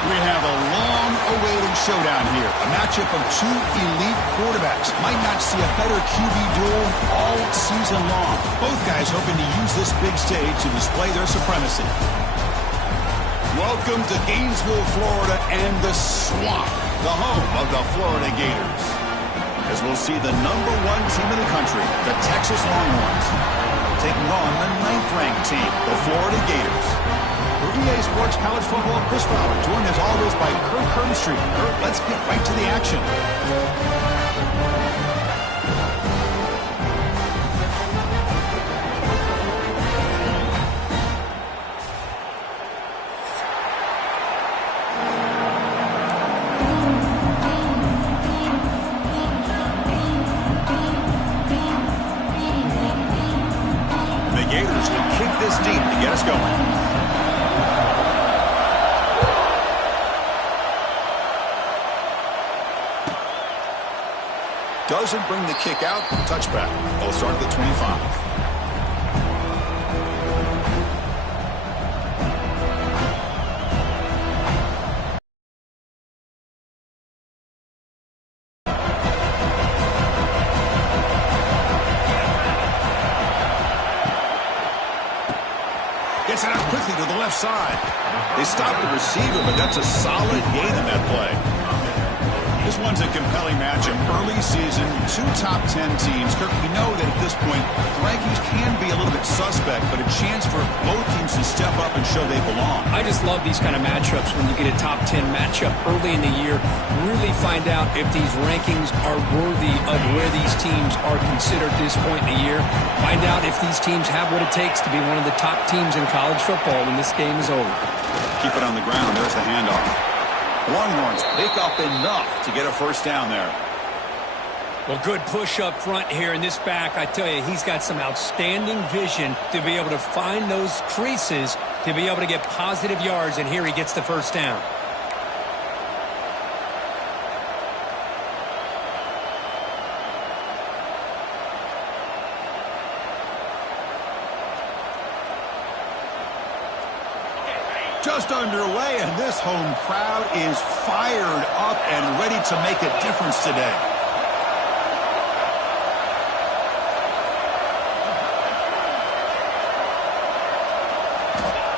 We have a long-awaited showdown here. A matchup of two elite quarterbacks. Might not see a better QB duel all season long. Both guys hoping to use this big stage to display their supremacy. Welcome to Gainesville, Florida, and the Swamp, the home of the Florida Gators. As we'll see the #1 team in the country, the Texas Longhorns, taking on the 9th-ranked team, the Florida Gators. For EA Sports College Football, Chris Fowler, joined as always by Kirk Herbstreit. Kirk, let's get right to the action. The Gators will kick this deep to get us going. Doesn't bring the kick out. Touchback. They'll start at the 25. Gets it out quickly to the left side. They stopped the receiver, but that's a solid gain in that play. This one's a compelling matchup. Early season, two top 10 teams. Kirk, we know that at this point, the rankings can be a little bit suspect, but a chance for both teams to step up and show they belong. I just love these kind of matchups when you get a top 10 matchup early in the year. Really find out if these rankings are worthy of where these teams are considered at this point in the year. Find out if these teams have what it takes to be one of the top teams in college football when this game is over. Keep it on the ground. There's the handoff. Longhorns pick up enough to get a first down there. Well, good push up front here in this back. I tell you, he's got some outstanding vision to be able to find those creases, to be able to get positive yards, and here he gets the first down. Just underway, and this home crowd is fired up and ready to make a difference today.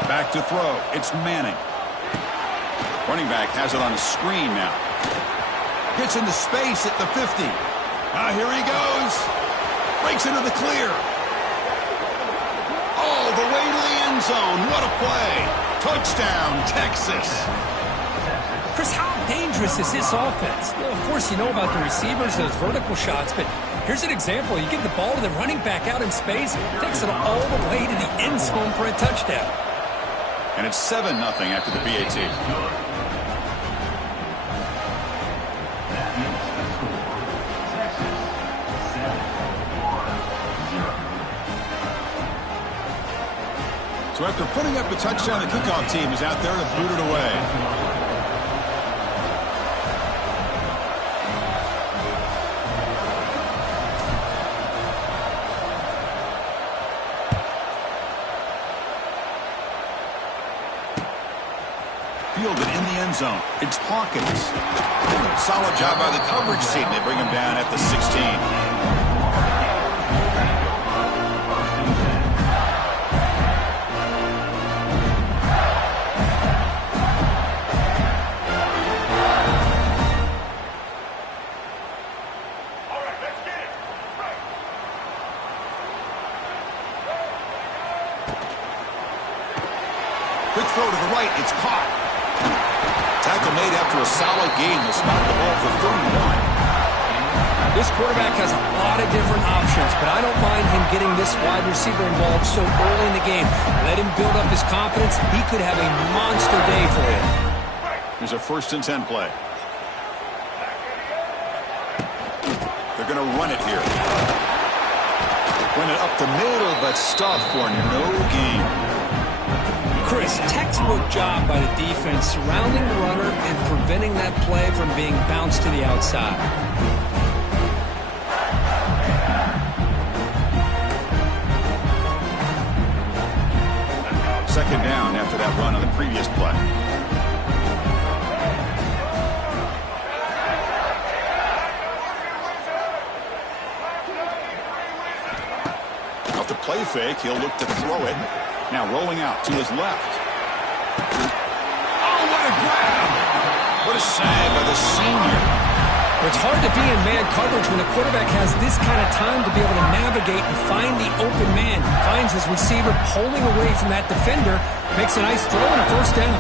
Back to throw. It's Manning. Running back has it on a screen now. Gets into space at the 50. Here he goes. Breaks into the clear. All the way to the end zone. What a play. Touchdown, Texas. Chris, how dangerous is this offense? Well, of course, you know about the receivers, those vertical shots, but here's an example. You get the ball to the running back out in space, takes it all the way to the end zone for a touchdown. And it's 7-0 after the PAT. So after putting up a touchdown, the kickoff team is out there to boot it away. Fielded in the end zone. It's Hawkins. Solid job by the coverage team. They bring him down at the 16. Quick throw to the right. It's caught. Tackle made after a solid gain. They'll spot the ball for 31. This quarterback has a lot of different options, but I don't mind him getting this wide receiver involved so early in the game. Let him build up his confidence. He could have a monster day for you. There's a 1st and 10 play. They're going to run it here. Run it up the middle, but stuffed for no gain. Chris, textbook job by the defense surrounding the runner and preventing that play from being bounced to the outside. Second down after that run on the previous play. fake. He'll look to throw it. Now rolling out to his left. Oh, what a grab! What a save by the senior. It's hard to be in man coverage when the quarterback has this kind of time to be able to navigate and find the open man. He finds his receiver pulling away from that defender, makes a nice throw and a first down.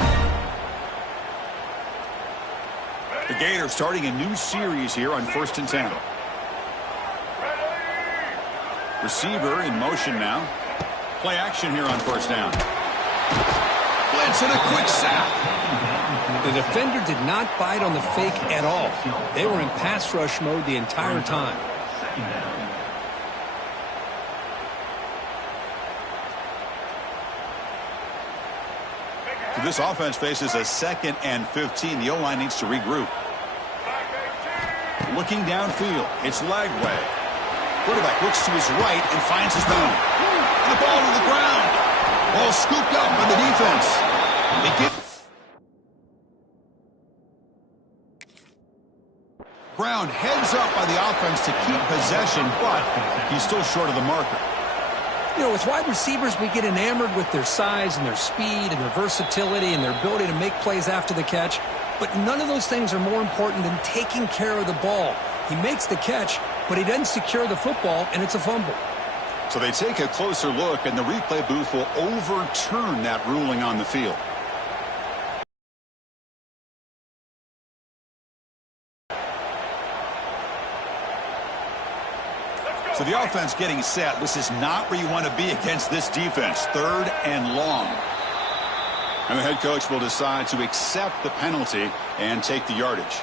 The Gators starting a new series here on 1st and 10. Receiver in motion now. Play action here on 1st down. Blitz and a quick sack. The defender did not bite on the fake at all. They were in pass rush mode the entire time. So this offense faces a 2nd and 15. The O-line needs to regroup. Looking downfield, it's Lagway. Quarterback looks to his right and finds his man. The ball to the ground. Ball scooped up by the defense. They get Brown heads up by the offense to keep possession, but he's still short of the marker. You know, with wide receivers, we get enamored with their size and their speed and their versatility and their ability to make plays after the catch, but none of those things are more important than taking care of the ball. He makes the catch, but he doesn't secure the football, and it's a fumble. So they take a closer look, and the replay booth will overturn that ruling on the field. So the offense getting set. This is not where you want to be against this defense. 3rd and long. And the head coach will decide to accept the penalty and take the yardage.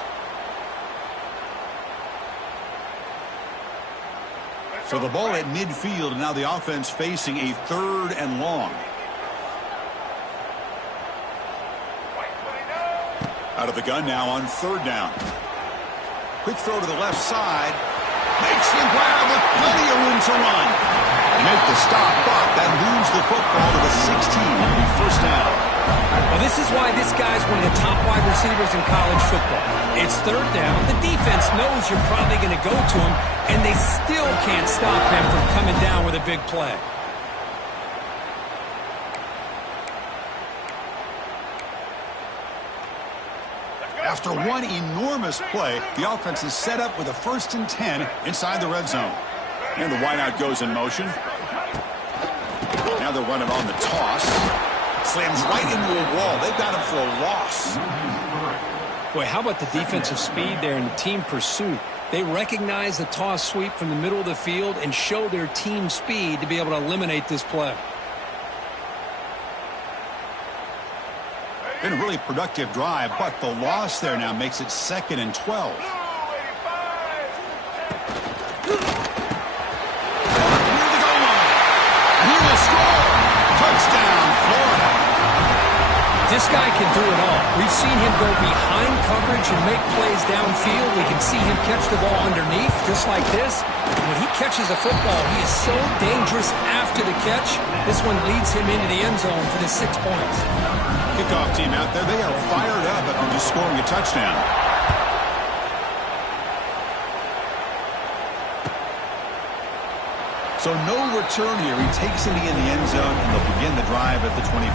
So the ball at midfield, and now the offense facing a 3rd and long. Out of the gun now on 3rd down. Quick throw to the left side. Makes the grab with plenty of room to run. They make the stop, but that moves the football to the 16. First down. Well, this is why this guy's one of the top wide receivers in college football. It's 3rd down. The defense knows you're probably going to go to him, and they still can't stop him from coming down with a big play. After one enormous play, the offense is set up with a 1st and 10 inside the red zone. And the wideout goes in motion. Now they're running on the toss. Slams right into a wall. They've got him for a loss. Boy, how about the defensive speed there and the team pursuit? They recognize the toss sweep from the middle of the field and show their team speed to be able to eliminate this play. Been a really productive drive, but the loss there now makes it 2nd and 12. Near the goal line. He will score. Touchdown, Florida. This guy can do it all. We've seen him go behind coverage and make plays downfield. We can see him catch the ball underneath, just like this. And when he catches a football, he is so dangerous after the catch. This one leads him into the end zone for the 6 points. Kickoff team out there, they are fired up after just scoring a touchdown. So no return here. He takes it in the end zone, and they'll begin the drive at the 25.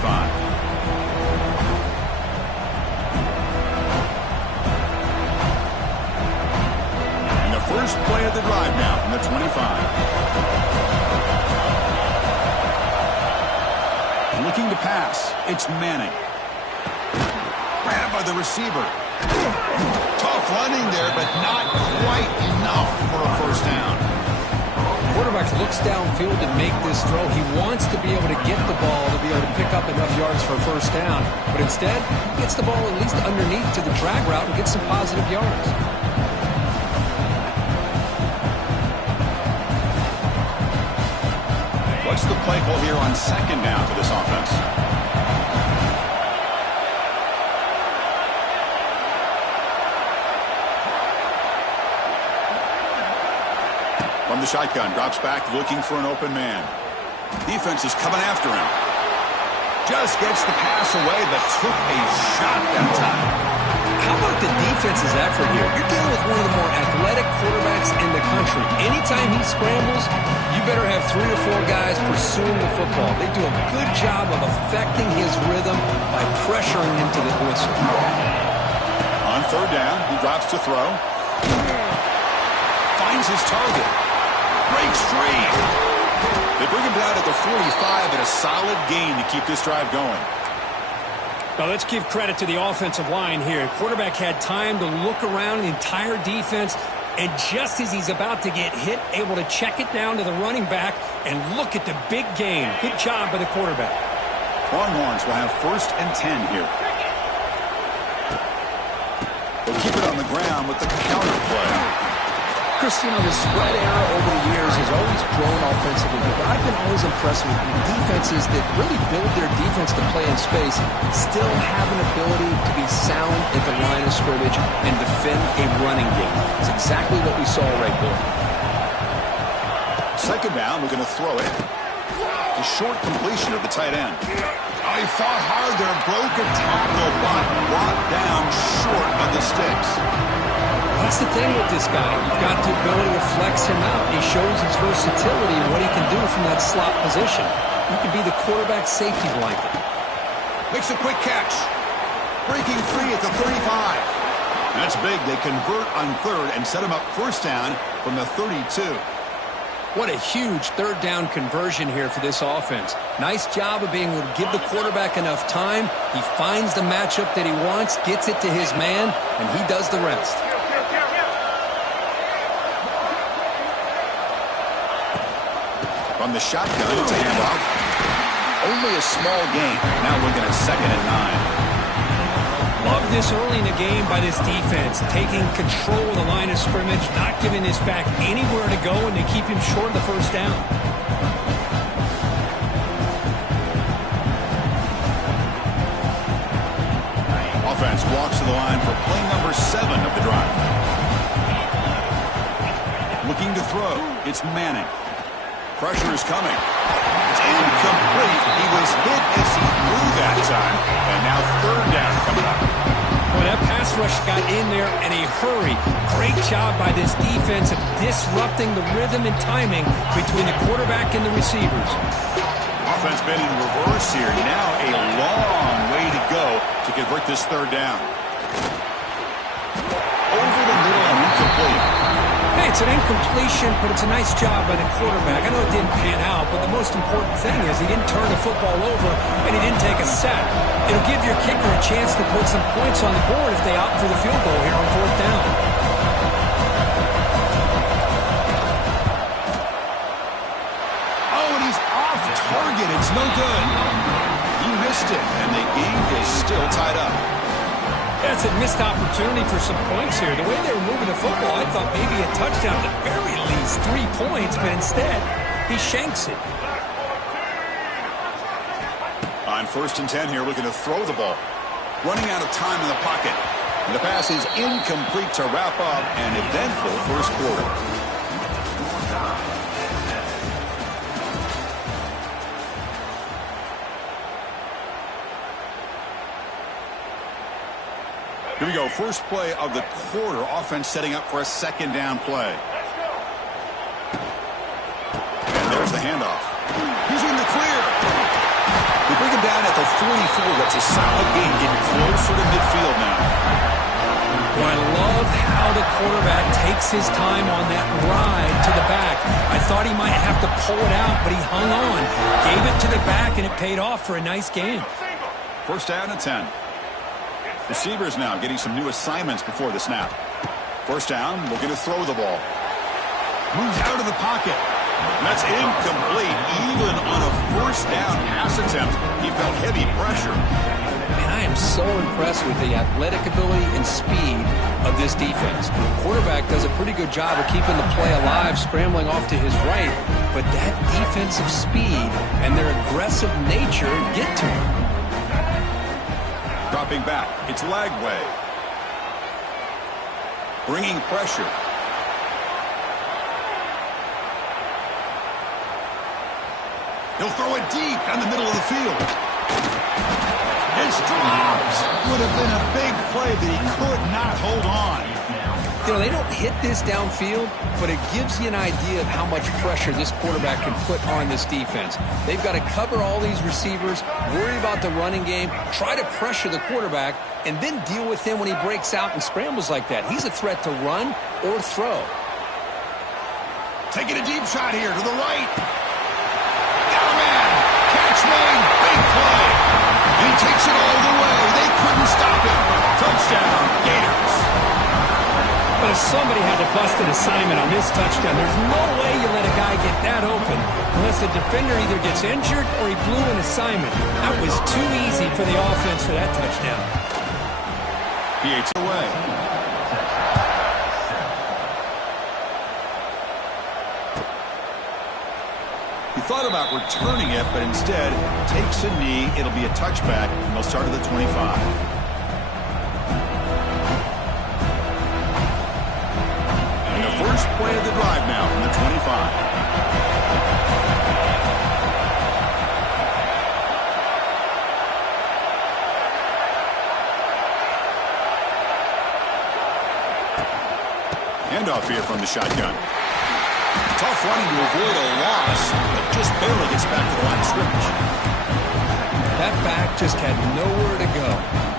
And the first play of the drive now from the 25. Looking to pass. It's Manning. Grabbed by the receiver. Tough running there, but not quite enough for a first down. Quarterback looks downfield to make this throw. He wants to be able to get the ball to be able to pick up enough yards for a first down. But instead, he gets the ball at least underneath to the drag route and gets some positive yards. What's the play call here on 2nd down for this offense? From the shotgun, drops back looking for an open man. Defense is coming after him. Just gets the pass away, but took a shot that time. How about the defense defense's effort here. You're dealing with one of the more athletic quarterbacks in the country. Anytime he scrambles, you better have 3 or 4 guys pursuing the football. They do a good job of affecting his rhythm by pressuring him to the whistle. On third down, he drops to throw. Finds his target. Breaks free. They bring him down at the 45 and a solid gain to keep this drive going. Now let's give credit to the offensive line here. Quarterback had time to look around the entire defense, and just as he's about to get hit, able to check it down to the running back and look at the big gain. Good job by the quarterback. Longhorns will have 1st and 10 here. They'll keep it on the ground with the counter play. Chris, you know, the spread era over the years has always grown offensively, but I've been always impressed with defenses that really build their defense to play in space, still have an ability to be sound at the line of scrimmage and defend a running game. It's exactly what we saw right there. Second down, we're going to throw it. The short completion of the tight end. Oh, he fought hard there, broke a tackle, but brought down short of the sticks. That's the thing with this guy. You've got the ability to flex him out. He shows his versatility and what he can do from that slot position. He can be the quarterback safety blanket. Makes a quick catch. Breaking free at the 35. That's big. They convert on third and set him up first down from the 32. What a huge third down conversion here for this offense. Nice job of being able to give the quarterback enough time. He finds the matchup that he wants, gets it to his man, and he does the rest. From the shotgun, it's a handoff. Only a small gain. Now looking at 2nd and 9. Love this early in the game by this defense, taking control of the line of scrimmage, not giving this back anywhere to go, and they keep him short of the first down. Offense walks to the line for play number 7 of the drive. Looking to throw. It's Manning. Pressure is coming. It's incomplete. He was hit as he threw that time. And now third down coming up. Well, that pass rush got in there in a hurry. Great job by this defense of disrupting the rhythm and timing between the quarterback and the receivers. Offense been in reverse here. Now a long way to go to convert this third down. Over the middle and incomplete. Hey, it's an incompletion, but it's a nice job by the quarterback. I know it didn't pan out, but the most important thing is he didn't turn the football over and he didn't take a sack. It'll give your kicker a chance to put some points on the board if they opt for the field goal here on fourth down. Oh, and he's off target. It's no good. He missed it, and the game is still tied up. That's a missed opportunity for some points here. The way they were moving the football, I thought maybe a touchdown, at the very least 3 points, but instead, he shanks it. On 1st and 10 here, looking to throw the ball. Running out of time in the pocket. And the pass is incomplete to wrap up an eventful first quarter. Here we go. First play of the quarter. Offense setting up for a 2nd down play. And there's the handoff. He's in the clear. They bring him down at the 44. That's a solid gain, getting closer to midfield now. Well, I love how the quarterback takes his time on that ride to the back. I thought he might have to pull it out, but he hung on. Gave it to the back, and it paid off for a nice gain. First down and 10. Receivers now getting some new assignments before the snap. First down, looking to throw the ball. Moves out of the pocket. That's incomplete. Even on a first down pass attempt, he felt heavy pressure. And I am so impressed with the athletic ability and speed of this defense. The quarterback does a pretty good job of keeping the play alive, scrambling off to his right, but that defensive speed and their aggressive nature get to him. Dropping back, it's Lagway. Bringing pressure. He'll throw it deep down the middle of the field. It's dropped. Would have been a big play that he could not hold on. You know, they don't hit this downfield, but it gives you an idea of how much pressure this quarterback can put on this defense. They've got to cover all these receivers, worry about the running game, try to pressure the quarterback, and then deal with him when he breaks out and scrambles like that. He's a threat to run or throw. Taking a deep shot here to the right. Got a man. Catch made. Big play. And he takes it all the way. They couldn't stop him. Touchdown, Gators. But if somebody had to bust an assignment on this touchdown, there's no way you let a guy get that open unless the defender either gets injured or he blew an assignment. That was too easy for the offense for that touchdown. He ate away. He thought about returning it, but instead takes a knee. It'll be a touchback, and they'll start at the 25. First play of the drive now from the 25. Handoff here from the shotgun. Tough running to avoid a loss, but just barely gets back to the line of scrimmage. That back just had nowhere to go.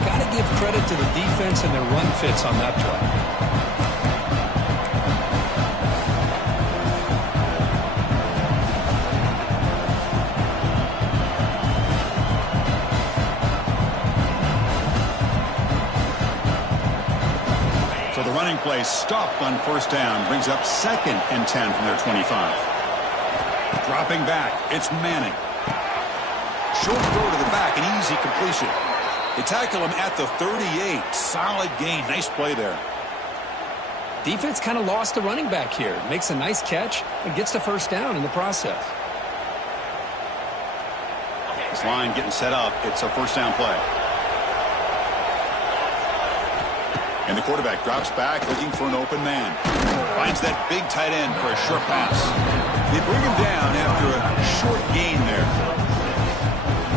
Got to give credit to the defense and their run fits on that play. Running play stopped on first down, brings up 2nd and 10 from their 25. Dropping back, it's Manning. Short throw to the back, an easy completion. They tackle him at the 38. Solid gain, nice play there. Defense kind of lost the running back here. Makes a nice catch and gets the first down in the process. This line getting set up. It's a first down play. And the quarterback drops back, looking for an open man. Finds that big tight end for a short pass. They bring him down after a short gain there.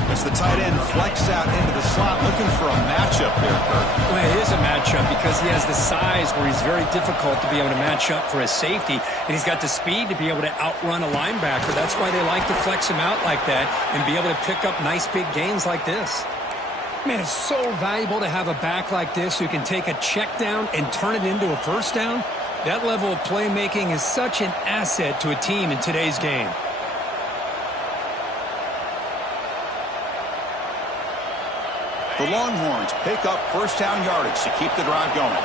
As the tight end flex out into the slot, looking for a matchup there, Kirk. Well, it is a matchup because he has the size where he's very difficult to be able to match up for his safety, and he's got the speed to be able to outrun a linebacker. That's why they like to flex him out like that and be able to pick up nice big gains like this. Man, it's so valuable to have a back like this who can take a check down and turn it into a first down. That level of playmaking is such an asset to a team in today's game. The Longhorns pick up first down yardage to keep the drive going.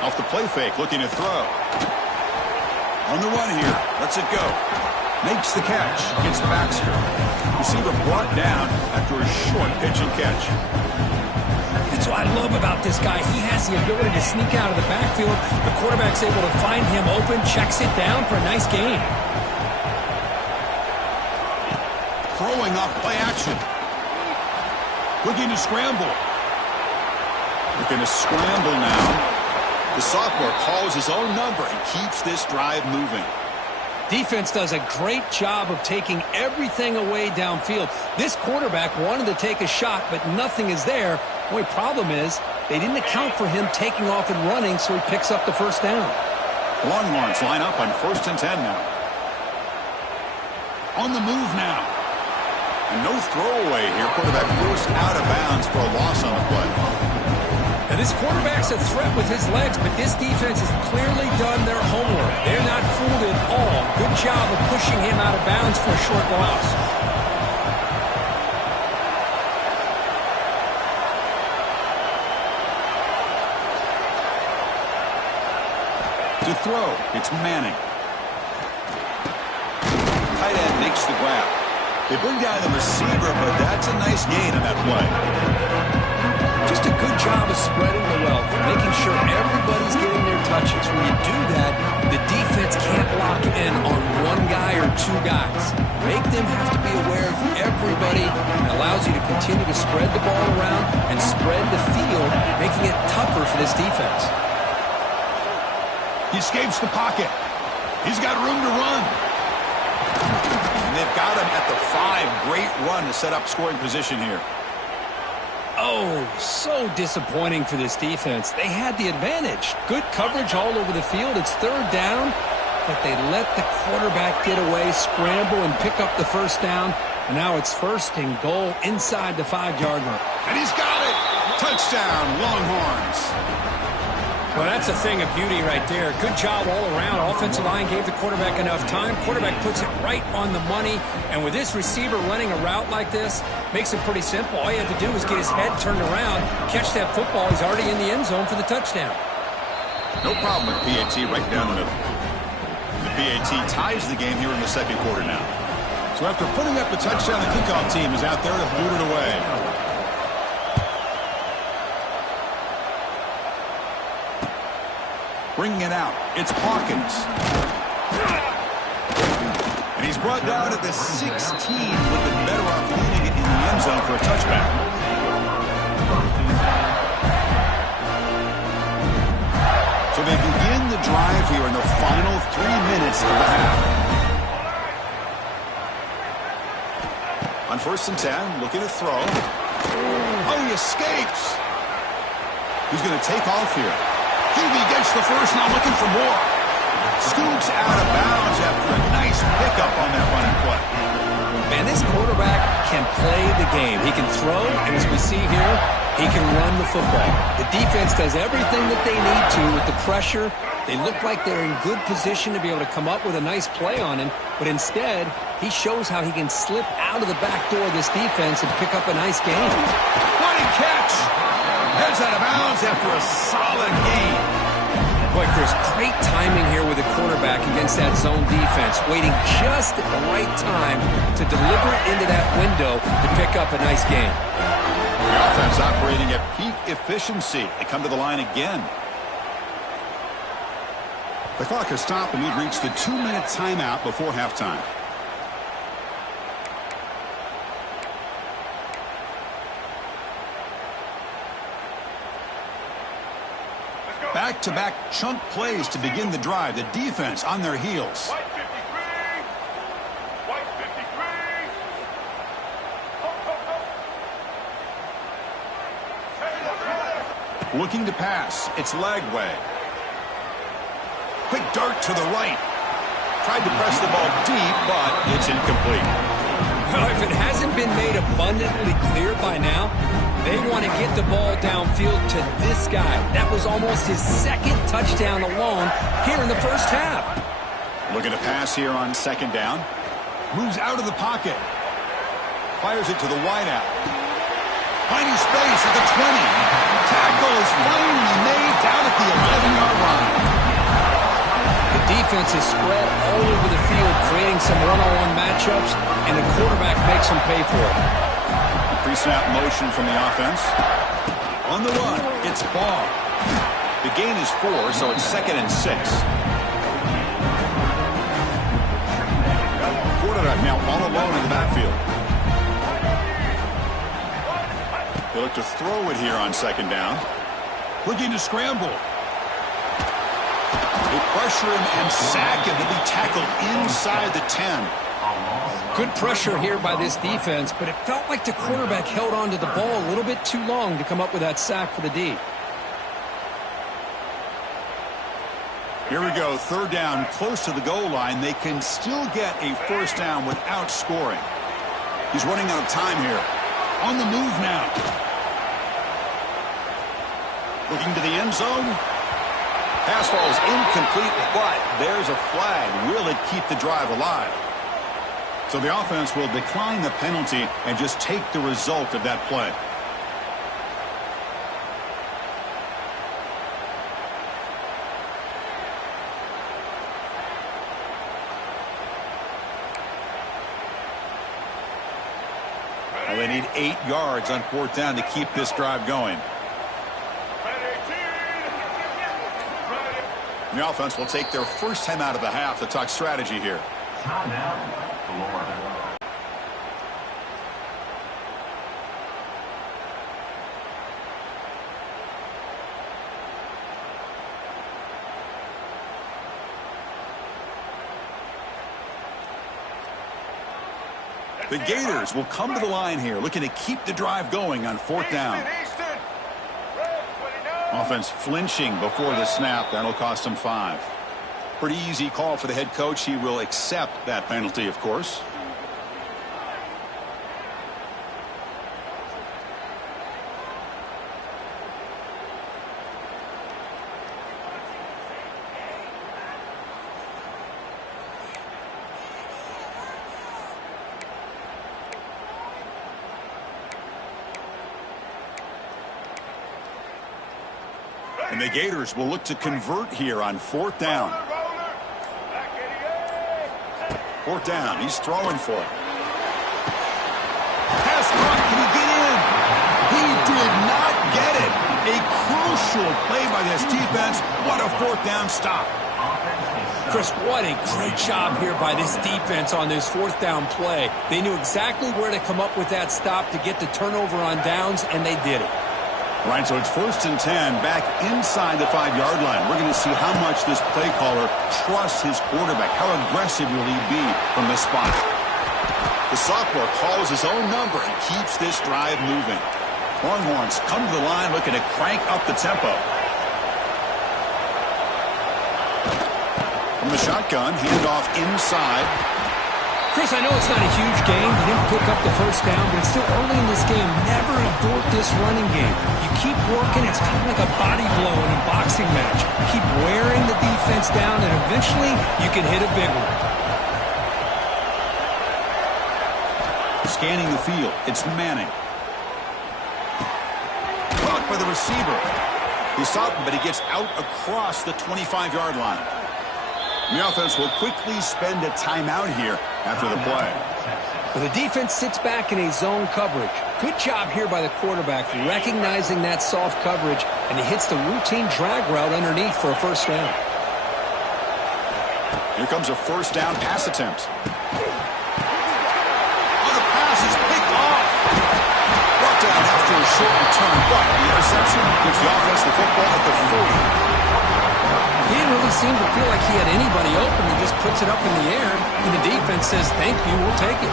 Off the play fake, looking to throw. On the run here, lets it go. Makes the catch. Gets Baxter. Receiver brought down after a short pitch and catch. That's what I love about this guy. He has the ability to sneak out of the backfield. The quarterback's able to find him open, checks it down for a nice gain. Throwing off play action. Looking to scramble. Looking to scramble now. The sophomore calls his own number and keeps this drive moving. Defense does a great job of taking everything away downfield. This quarterback wanted to take a shot, but nothing is there. The only problem is they didn't account for him taking off and running, so he picks up the first down. Longhorns line up on 1st and 10 now. On the move now. And no throwaway here. Quarterback forced out of bounds for a loss on the play. Now this quarterback's a threat with his legs, but this defense has clearly done their homework. They're not fooled at all. Good job of pushing him out of bounds for a short loss. To throw, it's Manning. Tight end makes the grab. They bring down the receiver, but that's a nice gain on that play. Just a good job of spreading the wealth, making sure everybody's getting their touches. When you do that, the defense can't lock in on one guy or two guys. Make them have to be aware of everybody, and allows you to continue to spread the ball around and spread the field, making it tougher for this defense. He escapes the pocket. He's got room to run. And they've got him at the 5. Great run to set up scoring position here. Oh, so disappointing for this defense. They had the advantage. Good coverage all over the field. It's third down, but they let the quarterback get away, scramble, and pick up the first down. And now it's first and goal inside the 5-yard line. And he's got it. Touchdown, Longhorns. Well, that's a thing of beauty right there. Good job all around. Offensive line gave the quarterback enough time. Quarterback puts it right on the money. And with this receiver running a route like this, makes it pretty simple. All you have to do is get his head turned around, catch that football. He's already in the end zone for the touchdown. No problem with PAT right down the middle. The PAT ties the game here in the second quarter now. So after putting up the touchdown, the kickoff team is out there to boot it away. Bringing it out, it's Hawkins. And he's brought down at the 16, with the better off leading it in the end zone for a touchback. So they begin the drive here in the final 3 minutes of the half. On 1st and 10, looking to throw. Oh, he escapes. He's going to take off here. Hughley gets the first, now looking for more. Scoots out of bounds after a nice pickup on that running play. Man, this quarterback can play the game. He can throw, and as we see here, he can run the football. The defense does everything that they need to with the pressure. They look like they're in good position to be able to come up with a nice play on him, but instead, he shows how he can slip out of the back door of this defense and pick up a nice game. What a catch! Heads out of bounds after a solid gain. Boy, Chris, great timing here with the quarterback against that zone defense, waiting just at the right time to deliver it into that window to pick up a nice game. The offense operating at peak efficiency. They come to the line again. The clock has stopped, and we've reached the 2-minute timeout before halftime. Back-to-back chunk plays to begin the drive. The defense on their heels. White 53. White 53. Looking to pass. It's Lagway. Quick dart to the right. Tried to press the ball deep, but it's incomplete. Well, if it hasn't been made abundantly clear by now, they want to get the ball downfield to this guy. That was almost his second touchdown alone here in the first half. Looking to pass here on 2nd down. Moves out of the pocket. Fires it to the wideout. Finding space at the 20. Tackle is finally made down at the 11-yard line. The defense is spread all over the field, creating some one-on-one matchups, and the quarterback makes them pay for it. Pre-snap motion from the offense. On the run, it's Ball. The gain is 4, so it's 2nd and 6. Quarterback now all alone in the backfield. They look to throw it here on 2nd down. Looking to scramble. They pressure him and sack him to be tackled inside the 10. Good pressure here by this defense, but it felt like the quarterback held on to the ball a little bit too long to come up with that sack for the D. Here we go, 3rd down, close to the goal line. They can still get a first down without scoring. He's running out of time here. On the move now. Looking to the end zone. Pass ball is incomplete, but there's a flag. Will it keep the drive alive? So the offense will decline the penalty and just take the result of that play. Well, they need 8 yards on 4th down to keep this drive going. The offense will take their first time out of the half to talk strategy here. The Gators will come to the line here, looking to keep the drive going on fourth down. Easton. Red 29. Offense flinching before the snap. That'll cost them 5. Pretty easy call for the head coach. He will accept that penalty, of course. And the Gators will look to convert here on fourth down. Roller. Back 88. Fourth down. He's throwing for it. Pass caught. Can he get in? He did not get it. A crucial play by this defense. What a fourth down stop. Chris, what a great job here by this defense on this fourth down play. They knew exactly where to come up with that stop to get the turnover on downs, and they did it. Right, so it's 1st and 10 back inside the 5-yard line. We're going to see how much this play caller trusts his quarterback. How aggressive will he be from this spot? The sophomore calls his own number and keeps this drive moving. Longhorns come to the line looking to crank up the tempo. From the shotgun, handoff inside. Chris, I know it's not a huge game. He didn't pick up the first down, but it's still early in this game. Never abort this running game. You keep working. It's kind of like a body blow in a boxing match. Keep wearing the defense down, and eventually you can hit a big one. Scanning the field. It's Manning. Caught by the receiver. He stopped him, but he gets out across the 25-yard line. The offense will quickly spend a timeout here after the play. Well, the defense sits back in a zone coverage. Good job here by the quarterback recognizing that soft coverage, and he hits the routine drag route underneath for a first down. Here comes a first down pass attempt. Oh, the pass is picked off. Brought down after a short return, but the interception gives the offense the football at the 40. He didn't really seem to feel like he had anybody open. He just puts it up in the air, and the defense says, thank you, we'll take it.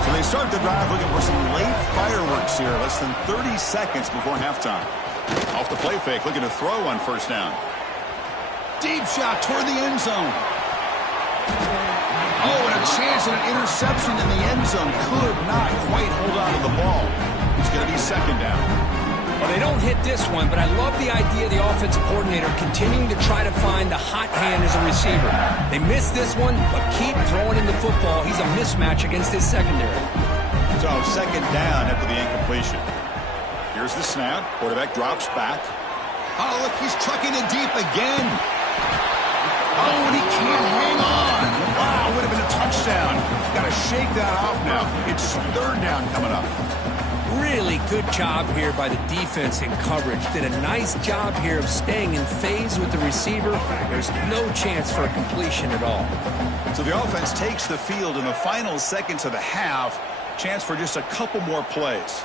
So they start the drive looking for some late fireworks here, less than 30 seconds before halftime. Off the play fake, looking to throw on first down. Deep shot toward the end zone. Oh, and a chance at an interception in the end zone. Could not quite hold on to the ball. It's going to be second down. Well, they don't hit this one, but I love the idea of the offensive coordinator continuing to try to find the hot hand as a receiver. They missed this one, but keep throwing him the football. He's a mismatch against his secondary. So second down after the incompletion. Here's the snap. Quarterback drops back. Oh, look, he's trucking it deep again. Oh, and he can't hang on. Wow, would have been a touchdown. Got to shake that off now. It's third down coming up. Really good job here by the defense in coverage. Did a nice job here of staying in phase with the receiver. There's no chance for a completion at all. So the offense takes the field in the final seconds of the half. Chance for just a couple more plays.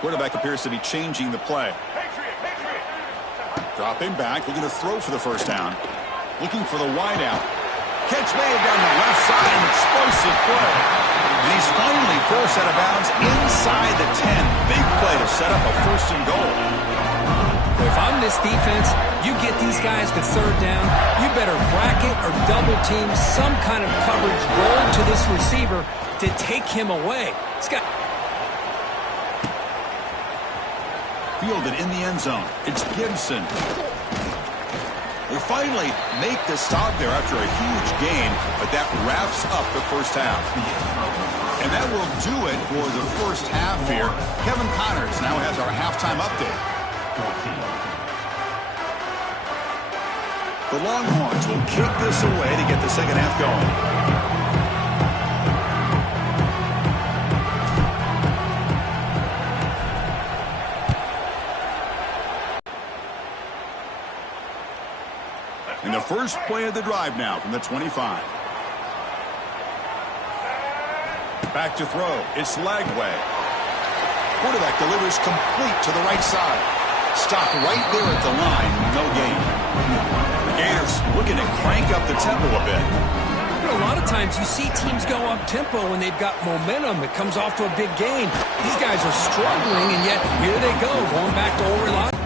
Quarterback appears to be changing the play. Dropping back, looking to throw for the first down. Looking for the wide out. Catch made down the left side, an explosive play. And he's finally forced out of bounds inside the 10. Big play to set up a first and goal. If I'm this defense, you get these guys to third down, you better bracket or double team some kind of coverage roll to this receiver to take him away. It's got fielded in the end zone. It's Gibson. They finally make the stop there after a huge gain, but that wraps up the first half. And that will do it for the first half here. Kevin Connors now has our halftime update. The Longhorns will kick this away to get the second half going. And the first play of the drive now from the 25. Back to throw. It's Lagway. Quarterback delivers complete to the right side. Stopped right there at the line. No gain. The Gators looking to crank up the tempo a bit. But a lot of times you see teams go up-tempo when they've got momentum. It comes off to a big gain. These guys are struggling, and yet here they go, going back to old reliable.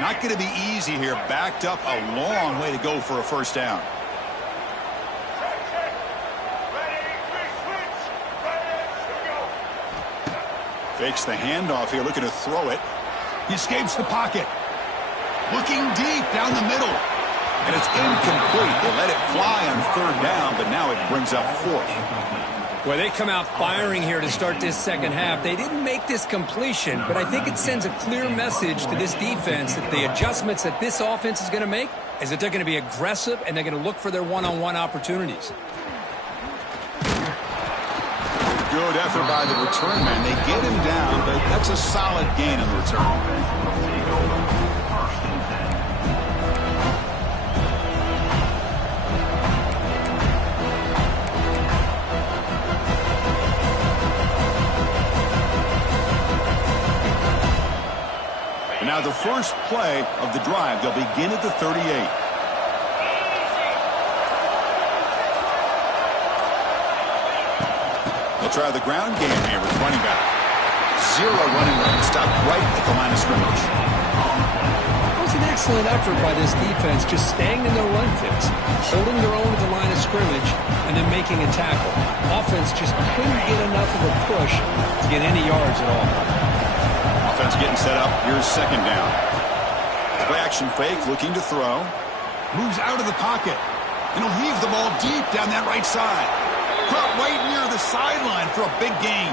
Not going to be easy here. Backed up a long way to go for a first down. Fakes the handoff here, looking to throw it. He escapes the pocket. Looking deep down the middle. And it's incomplete. They let it fly on third down, but now it brings up fourth. Well, they come out firing here to start this second half. They didn't make this completion, but I think it sends a clear message to this defense that the adjustments that this offense is going to make is that they're going to be aggressive and they're going to look for their one-on-one opportunities. Good effort by the return man. They get him down, but that's a solid gain in the return. Now the first play of the drive, they'll begin at the 38. They'll try the ground game here with running back. Zero running room, stopped right at the line of scrimmage. It was an excellent effort by this defense, just staying in their run fits, holding their own at the line of scrimmage, and then making a tackle. Offense just couldn't get enough of a push to get any yards at all. Offense getting set up. Here's second down. Play action fake, looking to throw. Moves out of the pocket. And he'll heave the ball deep down that right side. Caught right near the sideline for a big gain.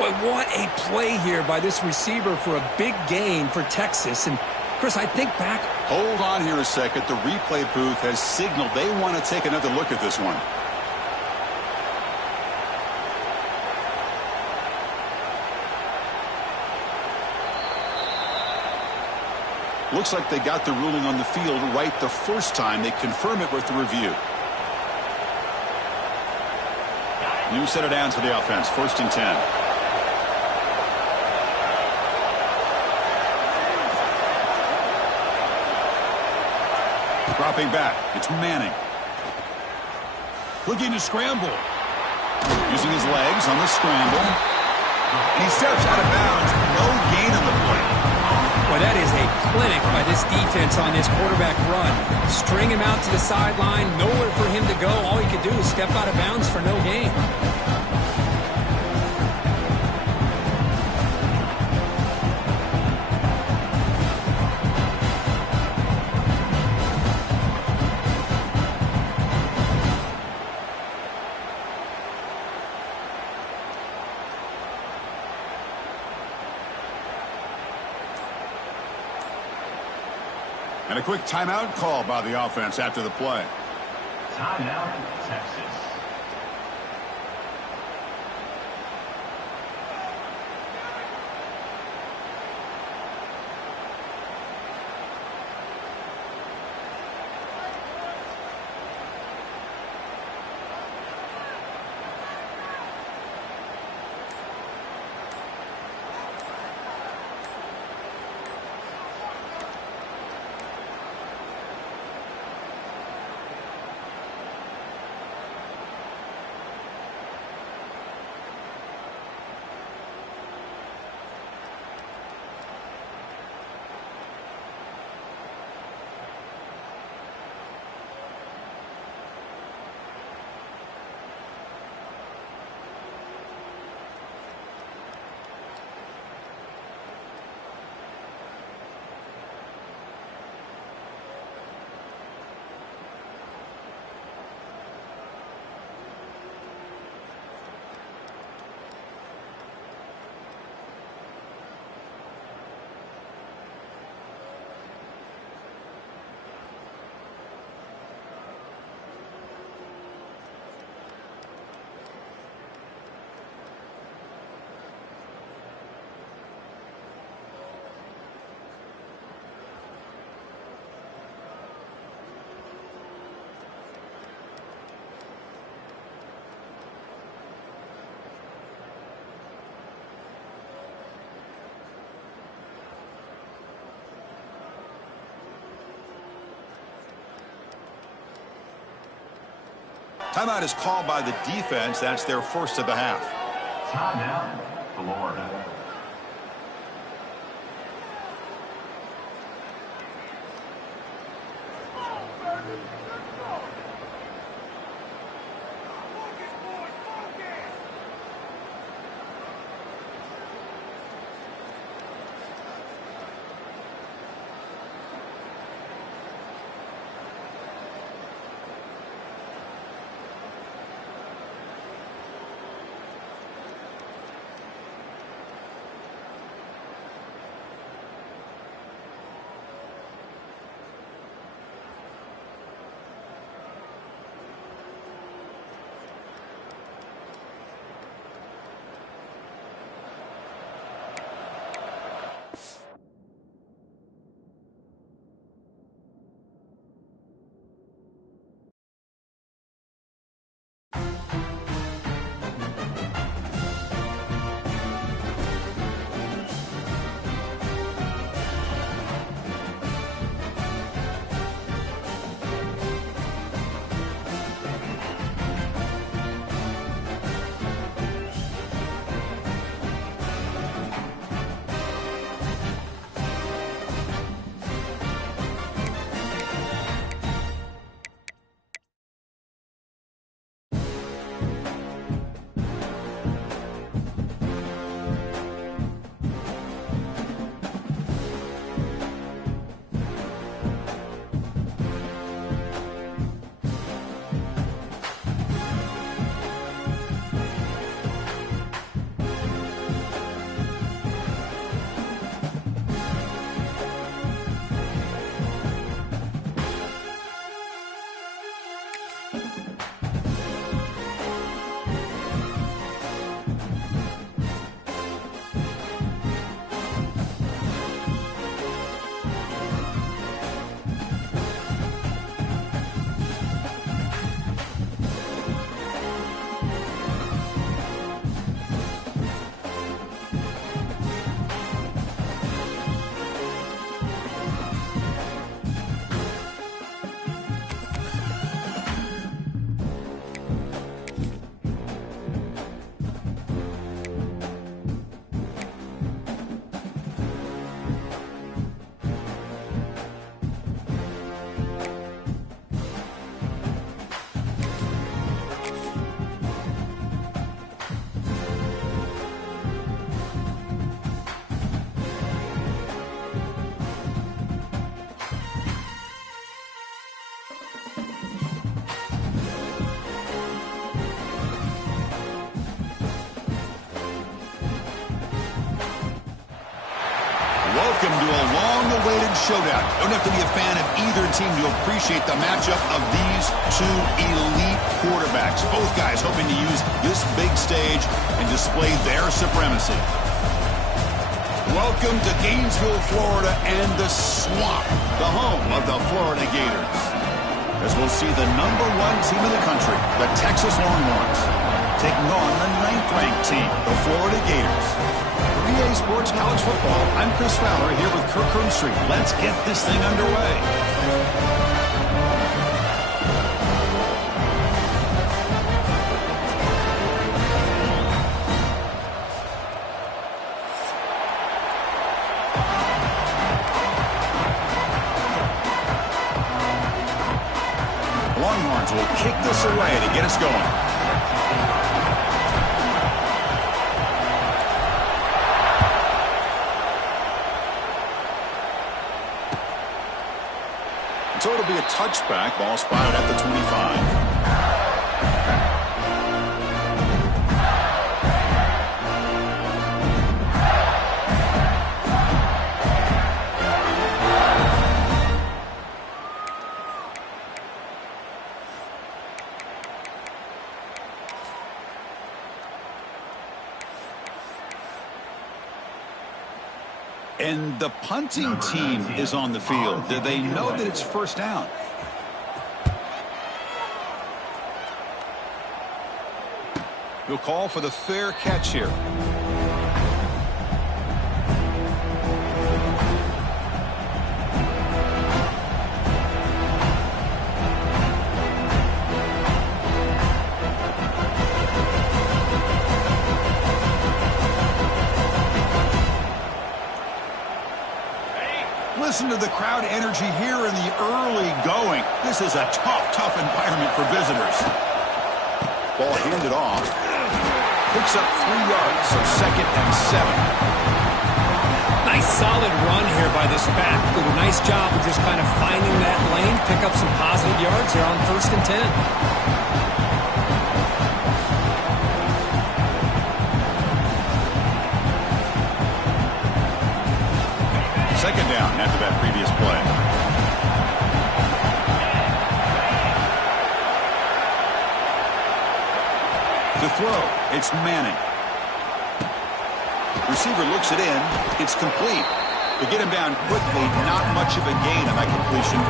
Boy, what a play here by this receiver for a big gain for Texas. And, Chris, I think back. Hold on here a second. The replay booth has signaled they want to take another look at this one. Looks like they got the ruling on the field right the first time. They confirm it with the review. New set of downs for the offense. 1st and 10. Dropping back. It's Manning. Looking to scramble. Using his legs on the scramble. And he steps out of bounds. No gain on the play. Well, that is a clinic by this defense on this quarterback run. String him out to the sideline, nowhere for him to go. All he could do is step out of bounds for no gain. And a quick timeout call by the offense after the play. Timeout, Texas. Timeout is called by the defense. That's their first of the half. Timeout, Florida. Welcome to a long-awaited showdown. You don't have to be a fan of either team to appreciate the matchup of these two elite quarterbacks. Both guys hoping to use this big stage and display their supremacy. Welcome to Gainesville, Florida, and the Swamp, the home of the Florida Gators. As we'll see the #1 team in the country, the Texas Longhorns, taking on the 9th-ranked team, the Florida Gators. For EA Sports College Football, I'm Chris Fowler here with Kirk Herbstreit. Let's get this thing underway. Longhorns will kick this away to get us going. So it'll be a touchback, ball spotted at the 25. And the punting team is on the field. Do they know that it's first down? He'll call for the fair catch here. Listen to the crowd energy here in the early going. This is a tough environment for visitors. Ball handed off. Picks up 3 yards, so 2nd and 7. Nice solid run here by this back. Did a nice job of just kind of finding that lane, pick up some positive yards there on 1st and 10. Second down after that previous play. To throw, it's Manning. Receiver looks it in. It's complete. To get him down quickly, not much of a gain on that completion.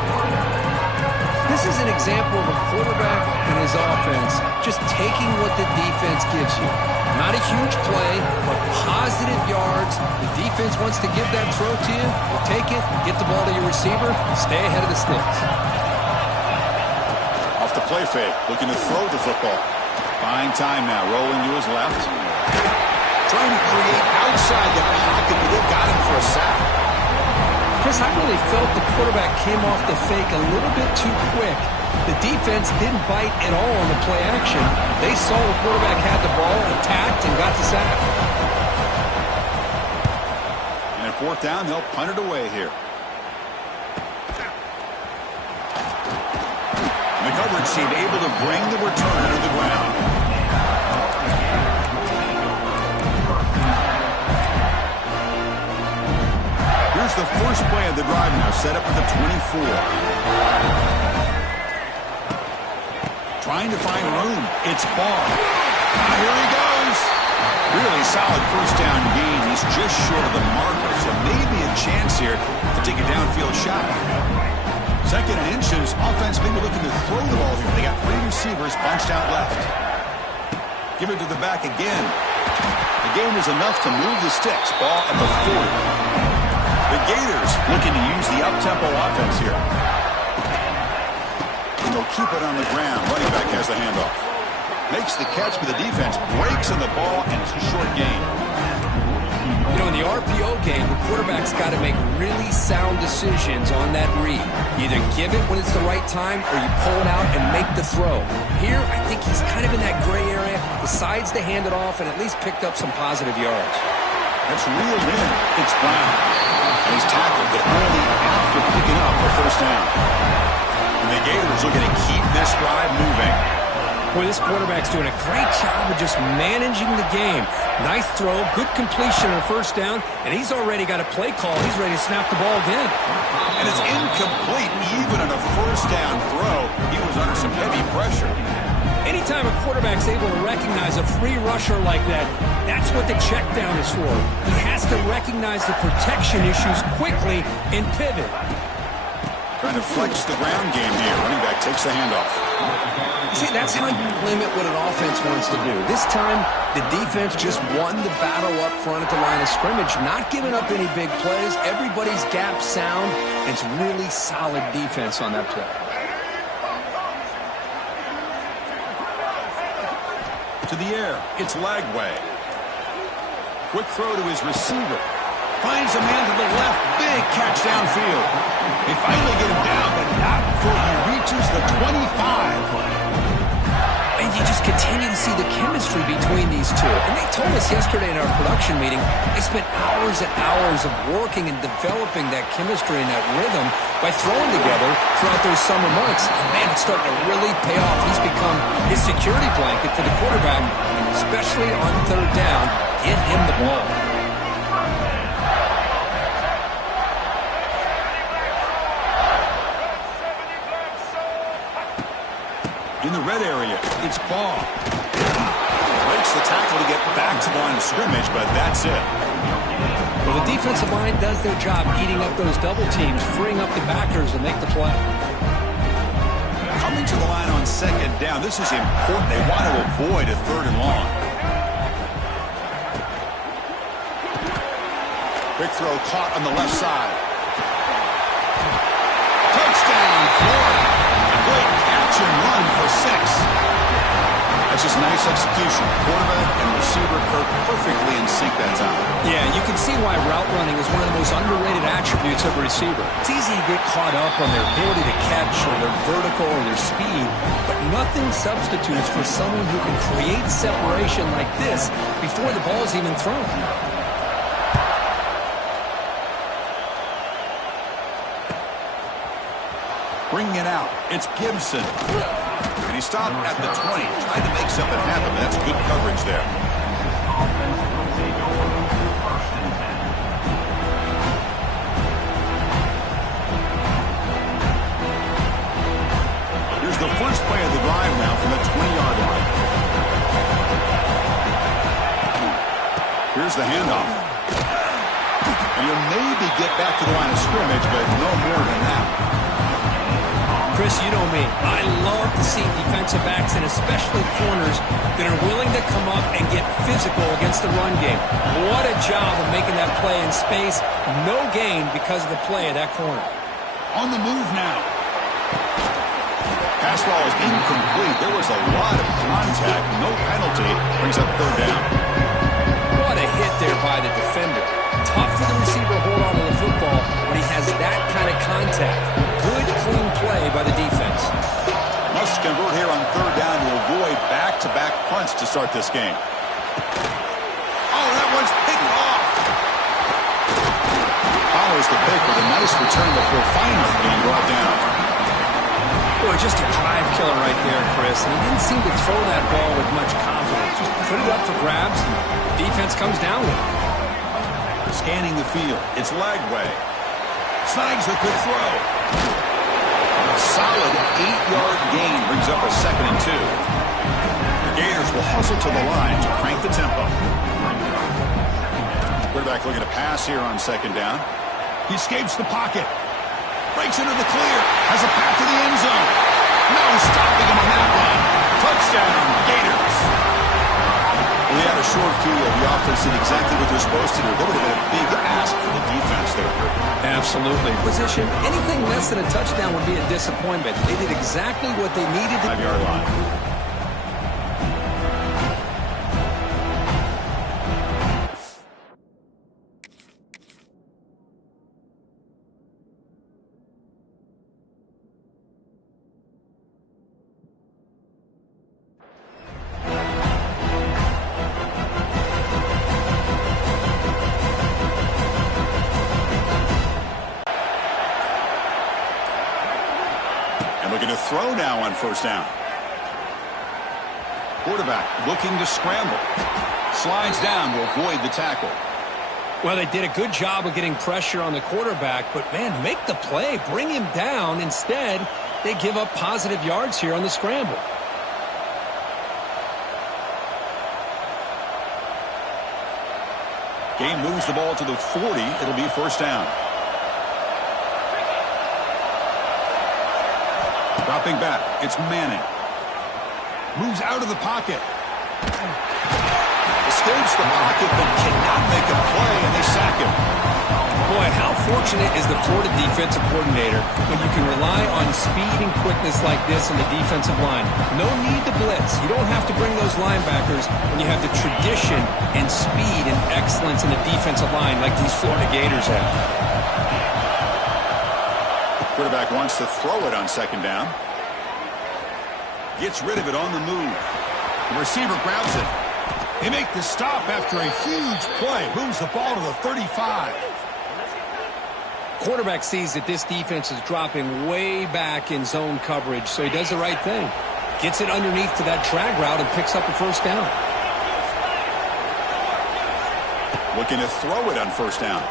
This is an example of a quarterback and his offense just taking what the defense gives you. Not a huge play, but positive yards. The defense wants to give that throw to you. You take it, get the ball to your receiver, stay ahead of the sticks. Off the play fake, looking to throw the football. Buying time now, rolling to his left. Trying to create outside the pocket, but they've got him for a sack. Chris, I really felt the quarterback came off the fake a little bit too quick. The defense didn't bite at all on the play action. They saw the quarterback had the ball, attacked, and got the sack. And at 4th down, they'll punt it away here. And the coverage team able to bring the return under the ground. Here's the first play of the drive now, set up at the 24. Trying to find room. It's Ball. Here he goes. Really solid first down gain. He's just short of the marker, so maybe a chance here to take a downfield shot. 2nd and inches. Offense maybe looking to throw the ball here. They got 3 receivers bunched out left. Give it to the back again. The gain is enough to move the sticks. Ball at the 40. The Gators looking to use the up-tempo offense here. And they'll keep it on the ground. Running back has the handoff. Makes the catch, but the defense breaks on the ball, and it's a short gain. You know, in the RPO game, the quarterback's got to make really sound decisions on that read. You either give it when it's the right time, or you pull it out and make the throw. Here, I think he's kind of in that gray area, decides to hand it off, and at least picked up some positive yards. That's reeled in. It's Brown. And he's tackled, but only after picking up the first down. And the Gators looking to keep this drive moving. Boy, this quarterback's doing a great job of just managing the game. Nice throw, good completion on first down, and he's already got a play call. He's ready to snap the ball again. And it's incomplete even on a first down throw. He was under some heavy pressure. Anytime a quarterback's able to recognize a free rusher like that, that's what the check down is for. He has to recognize the protection issues quickly and pivot. Trying to flex the ground game here. Running back takes the handoff. You see, that's how you limit what an offense wants to do. This time, the defense just won the battle up front at the line of scrimmage, not giving up any big plays. Everybody's gap sound. It's really solid defense on that play. To the air, it's Lagway. Quick throw to his receiver. Finds a man to the left. Big catch downfield. They finally get him down, but not before he reaches the 25. And you just continue to see the chemistry between these two. And they told us yesterday in our production meeting, they spent hours and hours of working and developing that chemistry and that rhythm by throwing together throughout those summer months. And man, it's starting to really pay off. He's become his security blanket for the quarterback, and especially on 3rd down, get him the ball. In the red area, it's Ball. Breaks the tackle to get back to the line of scrimmage, but that's it. Well, the defensive line does their job eating up those double teams, freeing up the backers to make the play. Coming to the line on 2nd down, this is important. They want to avoid a 3rd and long. Quick throw caught on the left side. Touchdown, Florida. Great catch and run for 6. That's a was nice execution. Quarterback and receiver Kirk perfectly in sync that time. Yeah, you can see why route running is one of the most underrated attributes of a receiver. It's easy to get caught up on their ability to catch or their vertical or their speed, but nothing substitutes for someone who can create separation like this before the ball is even thrown. Bringing it out, it's Gibson. And he stopped at the 20, trying to make something happen. That's good coverage there. Here's the first play of the drive now from the 20-yard line. Here's the handoff. And you'll maybe get back to the line of scrimmage, but no more than that. Chris, you know me. I love to see defensive backs and especially corners that are willing to come up and get physical against the run game. What a job of making that play in space. No gain because of the play of that corner. On the move now. Pass ball is incomplete. There was a lot of contact. No penalty. Brings up third down. What a hit there by the defender. Tough for the receiver to hold on to the football when he has that kind of contact. Good, clean play by the defense. Must convert here on third down to avoid back-to-back punts to start this game. Oh, that one's picked off. Follows the pick with a nice return before finally being brought down. Boy, just a drive killer right there, Chris. And he didn't seem to throw that ball with much confidence. Just put it up for grabs, and the defense comes down with it. Scanning the field. It's Lagway. Snags a good throw. A solid 8-yard gain brings up a 2nd and 2. The Gators will hustle to the line to crank the tempo. Quarterback looking to pass here on 2nd down. He escapes the pocket. Breaks into the clear. Has a path to the end zone. No stopping him on that one. Touchdown, Gators. Well, they had a short field. The offense did exactly what they're supposed to do. That would have been a big ask for the defense there. Absolutely. Position, anything less than a touchdown would be a disappointment. They did exactly what they needed to. 5-yard line. Looking to throw now on 1st down. Quarterback looking to scramble. Slides down to avoid the tackle. Well, they did a good job of getting pressure on the quarterback, but, man, make the play. Bring him down. Instead, they give up positive yards here on the scramble. Game moves the ball to the 40. It'll be 1st down. Dropping back, it's Manning. Moves out of the pocket. Escapes the pocket, but cannot make a play, and they sack him. Boy, how fortunate is the Florida defensive coordinator when you can rely on speed and quickness like this in the defensive line. No need to blitz. You don't have to bring those linebackers when you have the tradition and speed and excellence in the defensive line like these Florida Gators have. Quarterback wants to throw it on 2nd down. Gets rid of it on the move. The receiver grabs it. They make the stop after a huge play. Moves the ball to the 35. Quarterback sees that this defense is dropping way back in zone coverage, so he does the right thing. Gets it underneath to that drag route and picks up a 1st down. Looking to throw it on 1st down.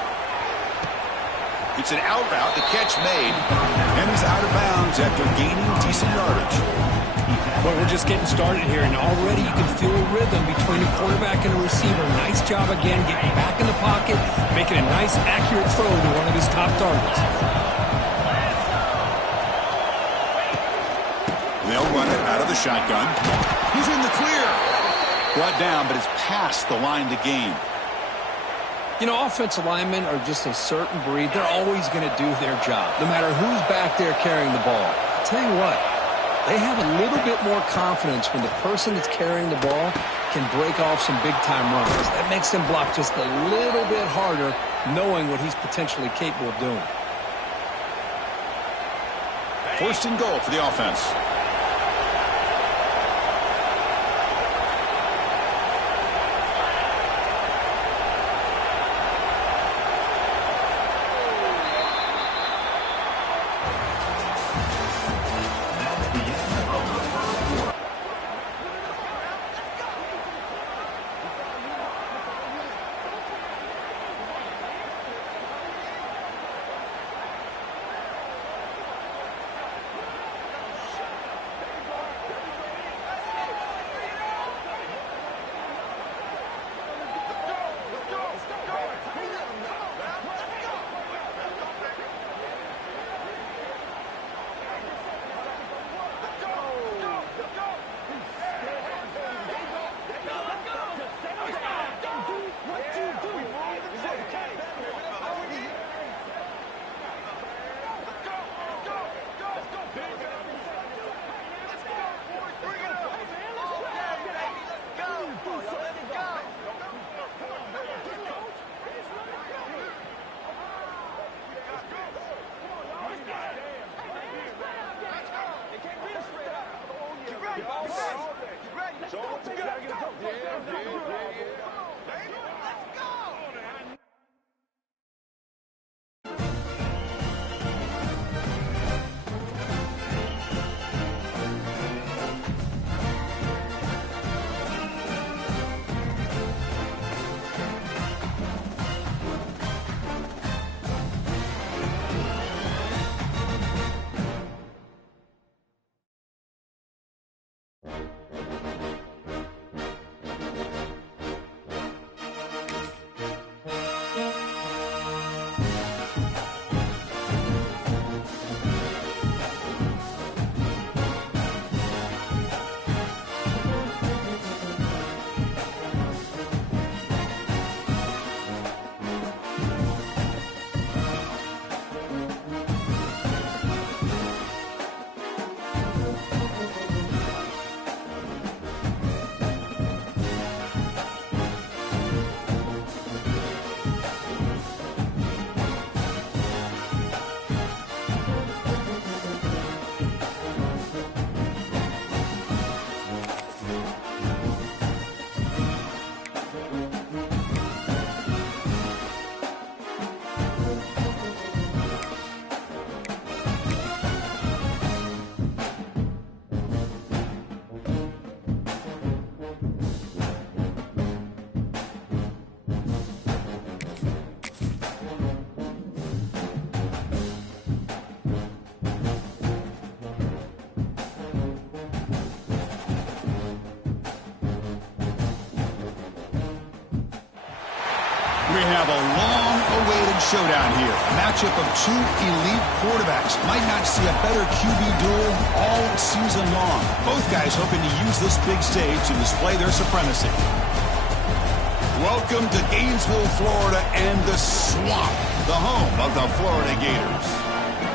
It's an out route, the catch made, and he's out of bounds after gaining decent yardage. Well, we're just getting started here, and already you can feel a rhythm between a quarterback and a receiver. Nice job again getting back in the pocket, making a nice, accurate throw to one of his top targets. They'll run it out of the shotgun. He's in the clear. Brought down, but it's past the line to gain. You know, offensive linemen are just a certain breed. They're always going to do their job, no matter who's back there carrying the ball. I'll tell you what, They have a little bit more confidence when the person that's carrying the ball can break off some big-time runs. That makes them block just a little bit harder, knowing what he's potentially capable of doing. First and goal for the offense. We have a long-awaited showdown here. A matchup of two elite quarterbacks. Might not see a better QB duel all season long. Both guys hoping to use this big stage to display their supremacy. Welcome to Gainesville, Florida, and the Swamp, the home of the Florida Gators.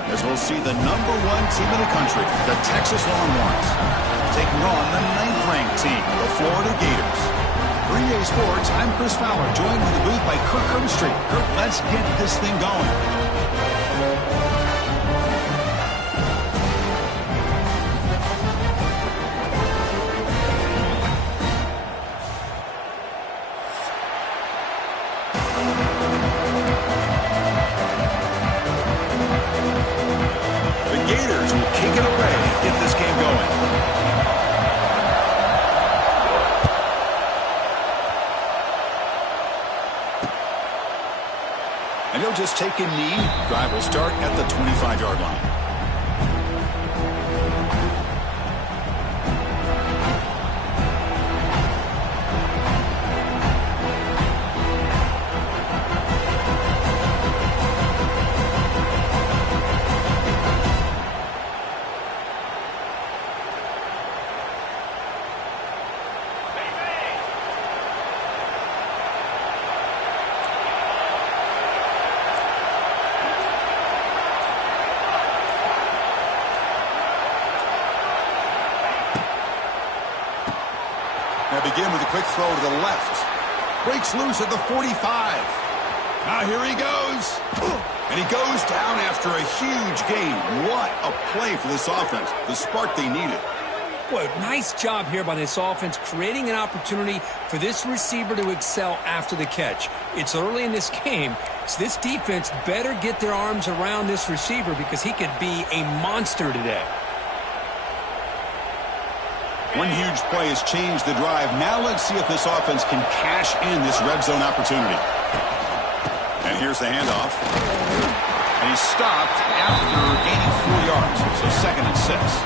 As we'll see the #1 team in the country, the Texas Longhorns, taking on the 9th-ranked team, the Florida Gators. For EA Sports, I'm Chris Fowler, joined in the booth by Kirk Herbstreit. Kirk, let's get this thing going. The Gators will kick it away and get this game going. And he'll just take a knee. Drive will start at the 25-yard line. begin with a quick throw to the left. Breaks loose at the 45. Now here he goes. And he goes down after a huge gain. What a play for this offense. The spark they needed. Boy, nice job here by this offense, creating an opportunity for this receiver to excel after the catch. It's early in this game, so this defense better get their arms around this receiver because he could be a monster today. One huge play has changed the drive. Now let's see if this offense can cash in this red zone opportunity. And here's the handoff. And he's stopped after gaining 4 yards. So 2nd and 6.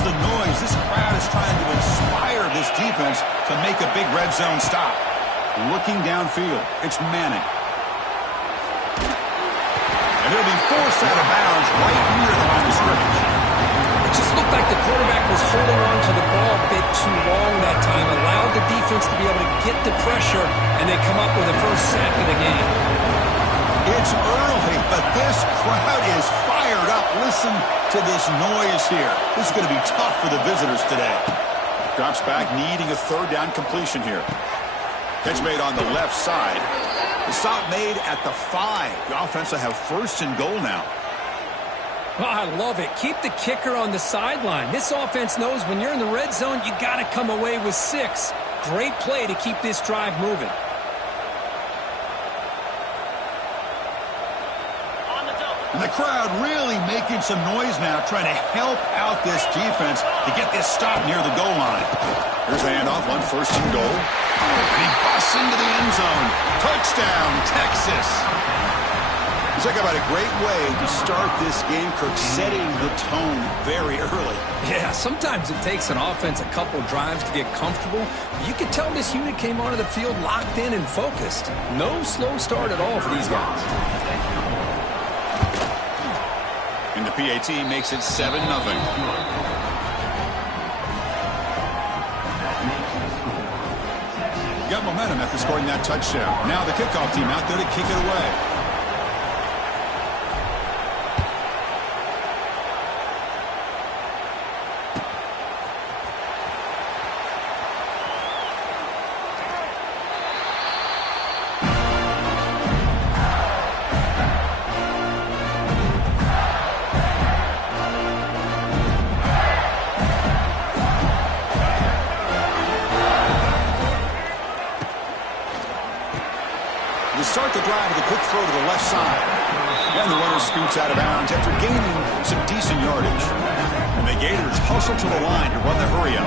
The noise. This crowd is trying to inspire this defense to make a big red zone stop. Looking downfield, it's Manning. And he'll be forced out of bounds right near the line of scrimmage. It just looked like the quarterback was holding on to the ball a bit too long that time, allowed the defense to be able to get the pressure, and they come up with the first sack of the game. It's early, but this crowd is fired up. Listen to this noise here. This is going to be tough for the visitors today. Drops back, needing a 3rd down completion here. Catch made on the left side. The stop made at the 5. The offense will have 1st and goal now. Well, I love it. Keep the kicker on the sideline. This offense knows when you're in the red zone, you got to come away with 6. Great play to keep this drive moving. And the crowd really making some noise now, trying to help out this defense to get this stop near the goal line. Here's the handoff on 1st and goal. And he busts into the end zone. Touchdown, Texas. Talk about a great way to start this game, Kirk, setting the tone very early. Yeah, sometimes it takes an offense a couple drives to get comfortable. You can tell this unit came onto the field locked in and focused. No slow start at all for these guys. And the PAT makes it 7-0. Got momentum after scoring that touchdown. Now the kickoff team out there to kick it away. Start the drive with a quick throw to the left side. And the runner scoots out of bounds after gaining some decent yardage. And the Gators hustle to the line to run the hurry up.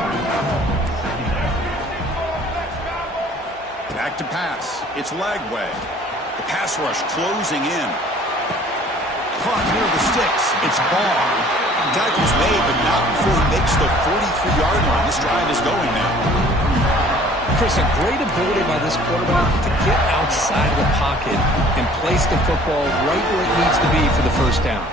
Back to pass. It's Lagway. The pass rush closing in. Caught near the sticks. It's Ball. Tackle's made, but not before he makes the 43-yard line. This drive is going now. Chris, a great ability by this quarterback to get outside of the pocket and place the football right where it needs to be for the first down.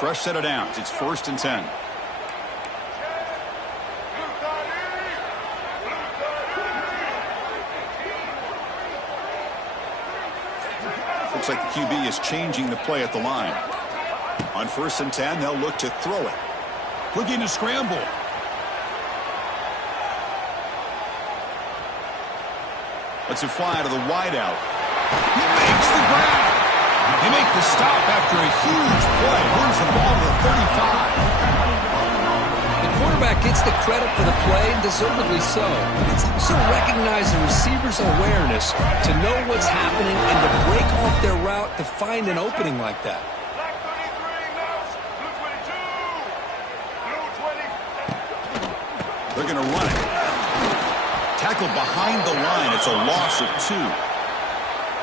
Fresh set of downs. It's 1st and 10. Looks like the QB is changing the play at the line. On 1st and 10, they'll look to throw it. Looking to scramble. Lets it fly to the wideout. He makes the grab. They make the stop after a huge play. Moves the ball to the 35. The quarterback gets the credit for the play, and deservedly so. But it's also recognize the receiver's awareness to know what's happening and to break off their route to find an opening like that. Black 33, mouse. Blue 22. Blue 20. They're going to run it. Tackled behind the line. It's a loss of 2.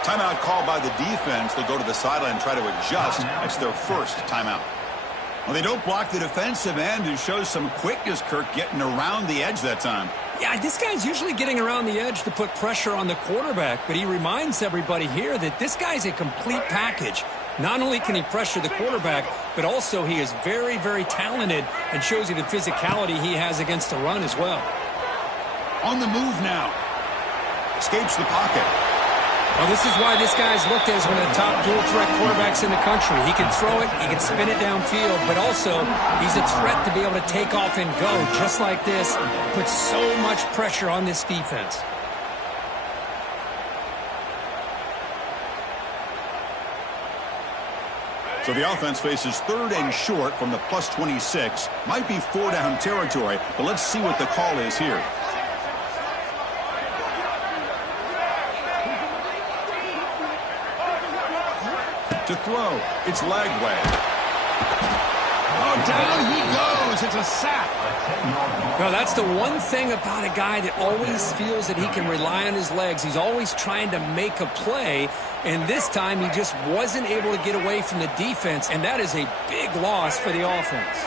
Timeout called by the defense. They'll go to the sideline and try to adjust. It's their first timeout. Well, they don't block the defensive end, who shows some quickness, Kirk, getting around the edge that time. Yeah, this guy's usually getting around the edge to put pressure on the quarterback, but he reminds everybody here that this guy's a complete package. Not only can he pressure the quarterback, but also he is very, very talented and shows you the physicality he has against the run as well. On the move now. Escapes the pocket. Well, this is why this guy's looked at as one of the top dual-threat quarterbacks in the country. He can throw it, he can spin it downfield, but also he's a threat to be able to take off and go just like this. Puts so much pressure on this defense. So the offense faces 3rd and short from the plus 26. Might be 4-down territory, but let's see what the call is here. To throw, it's Lagway. Oh, down he goes. It's a sack. Now, that's the one thing about a guy that always feels that he can rely on his legs. He's always trying to make a play, and this time he just wasn't able to get away from the defense, and that is a big loss for the offense.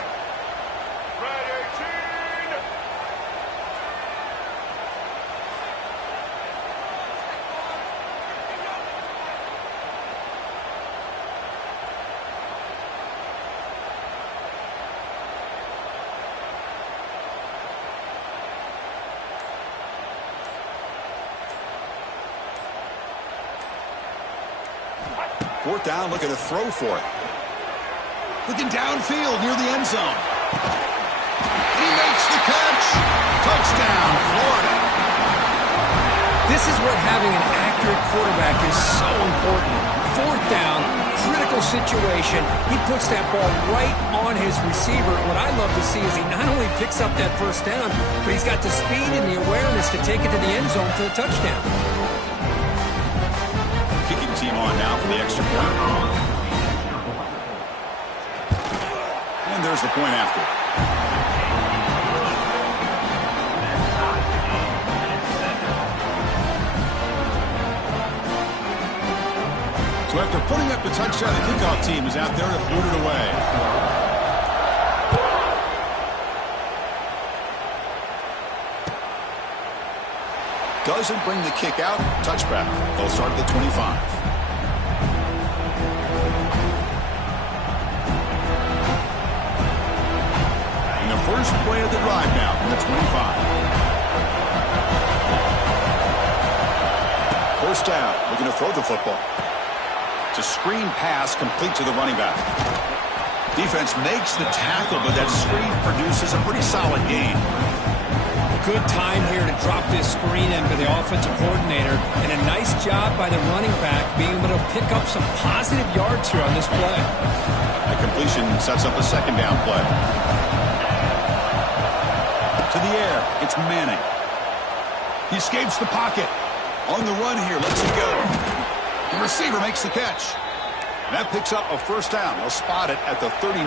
Fourth down, looking to throw for it. Looking downfield near the end zone. He makes the catch. Touchdown, Florida. This is where having an accurate quarterback is so important. Fourth down, critical situation. He puts that ball right on his receiver. What I love to see is he not only picks up that first down, but he's got the speed and the awareness to take it to the end zone for the touchdown. Kicking team on now for the extra point. And there's the point after. So after putting up the touchdown, the kickoff team is out there to boot it away. Doesn't bring the kick out. Touchback. They'll start at the 25. And the first play of the drive now from the 25. First down. Looking to throw the football. It's a screen pass complete to the running back. Defense makes the tackle, but that screen produces a pretty solid gain. Good time here to drop this screen in for the offensive coordinator, and a nice job by the running back being able to pick up some positive yards here on this play. The completion sets up a second down play. To the air, it's Manning. He escapes the pocket. On the run here, lets it go. The receiver makes the catch. That picks up a first down. They'll spot it at the 39.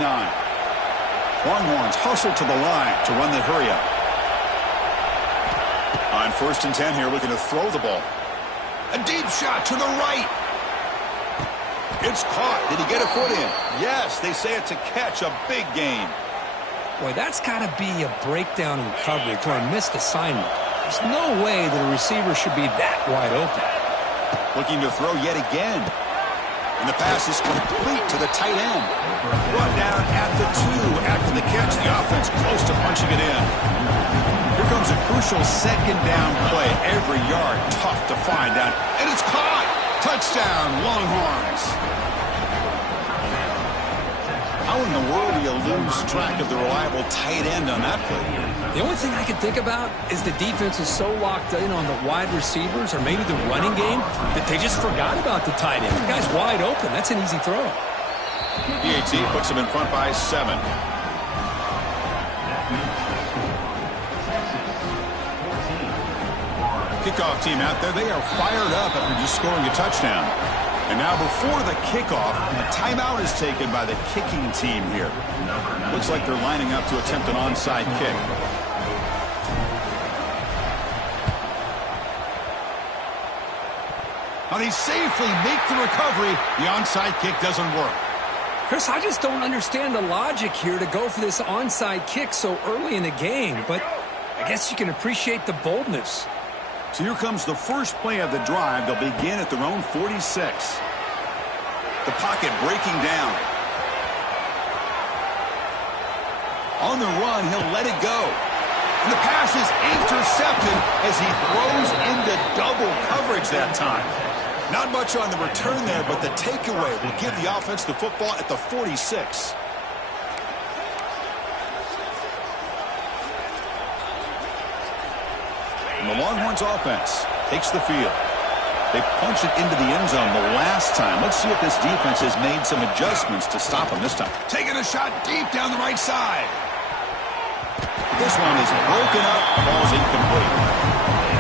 Longhorns hustle to the line to run the hurry-up. On 1st and 10 here, looking to throw the ball. A deep shot to the right. It's caught. Did he get a foot in? Yes, they say it's a catch, a big gain. Boy, that's got to be a breakdown in coverage or a missed assignment. There's no way that a receiver should be that wide open. Looking to throw yet again. And the pass is complete to the tight end. Brought down at the 2 after the catch. The offense close to punching it in. Here comes a crucial second down play. Every yard tough to find out. And it's caught. Touchdown, Longhorns. How in the world do you lose track of the reliable tight end on that play? The only thing I can think about is the defense is so locked in on the wide receivers or maybe the running game that they just forgot about the tight end. The guy's wide open. That's an easy throw. PAT puts him in front by 7. Kickoff team out there. They are fired up after just scoring a touchdown. And now before the kickoff, a timeout is taken by the kicking team here. Looks like they're lining up to attempt an onside kick. Now they safely make the recovery. The onside kick doesn't work. Chris, I just don't understand the logic here to go for this onside kick so early in the game, but I guess you can appreciate the boldness. So here comes the first play of the drive. They'll begin at their own 46. The pocket breaking down. On the run, he'll let it go. And the pass is intercepted as he throws into double coverage that time. Not much on the return there, but the takeaway will give the offense the football at the 46. And the Longhorns offense takes the field. They punched it into the end zone the last time. Let's see if this defense has made some adjustments to stop them this time. Taking a shot deep down the right side. This one is broken up, falls incomplete.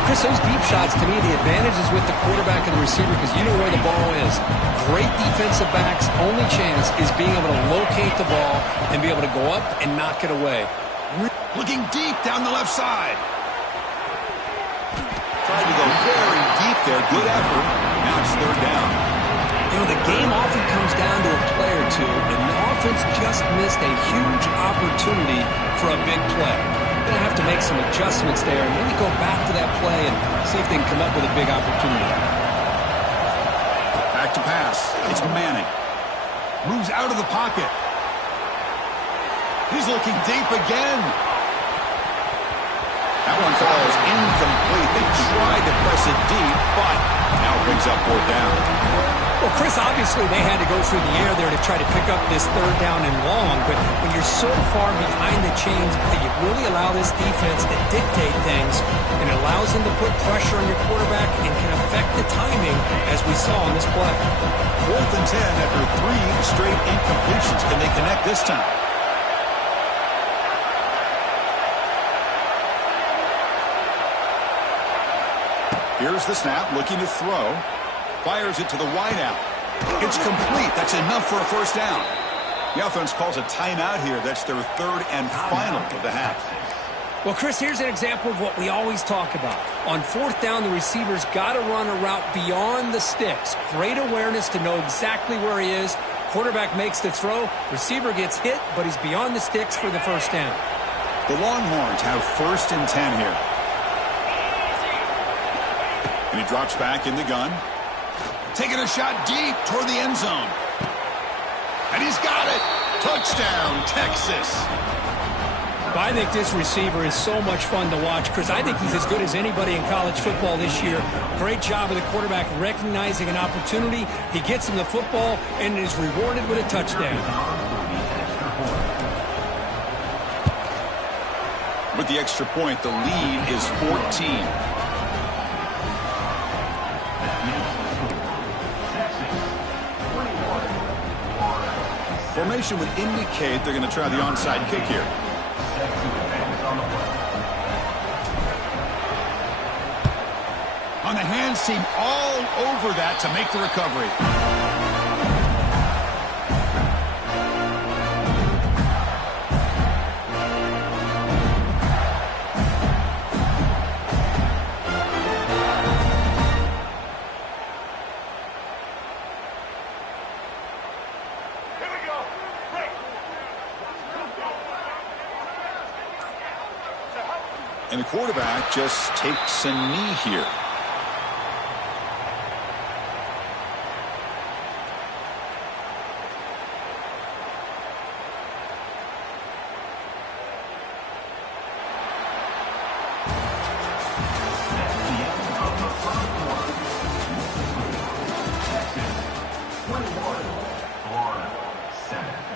Chris, those deep shots, to me, the advantage is with the quarterback and the receiver because you know where the ball is. Great defensive backs' only chance is being able to locate the ball and be able to go up and knock it away. Looking deep down the left side. Tried to go very deep there. Good effort. Now it's third down. You know, the game often comes down to a play or two, and the offense just missed a huge opportunity for a big play. They're going to have to make some adjustments there and maybe go back to that play and see if they can come up with a big opportunity. Back to pass. It's Manning. Moves out of the pocket. He's looking deep again. That one falls incomplete. They tried to press it deep, but now brings up fourth down. Well, Chris, obviously they had to go through the air there to try to pick up this third down and long, but when you're so far behind the chains, you really allow this defense to dictate things, and it allows them to put pressure on your quarterback and can affect the timing, as we saw on this play. 4th and 10 after 3 straight incompletions. Can they connect this time? Here's the snap, looking to throw. Fires it to the wideout. It's complete. That's enough for a first down. The offense calls a timeout here. That's their third and final of the half. Well, Chris, here's an example of what we always talk about. On 4th down, the receiver's got to run a route beyond the sticks. Great awareness to know exactly where he is. Quarterback makes the throw. Receiver gets hit, but he's beyond the sticks for the first down. The Longhorns have 1st and 10 here. And he drops back in the gun. Taking a shot deep toward the end zone. And he's got it. Touchdown, Texas. I think this receiver is so much fun to watch, Chris. I think he's as good as anybody in college football this year. Great job of the quarterback recognizing an opportunity. He gets him the football and is rewarded with a touchdown. With the extra point, the lead is 14. Formation would indicate they're going to try the onside kick here. On the hands team, all over that to make the recovery. And the quarterback just takes a knee here. Florida 7.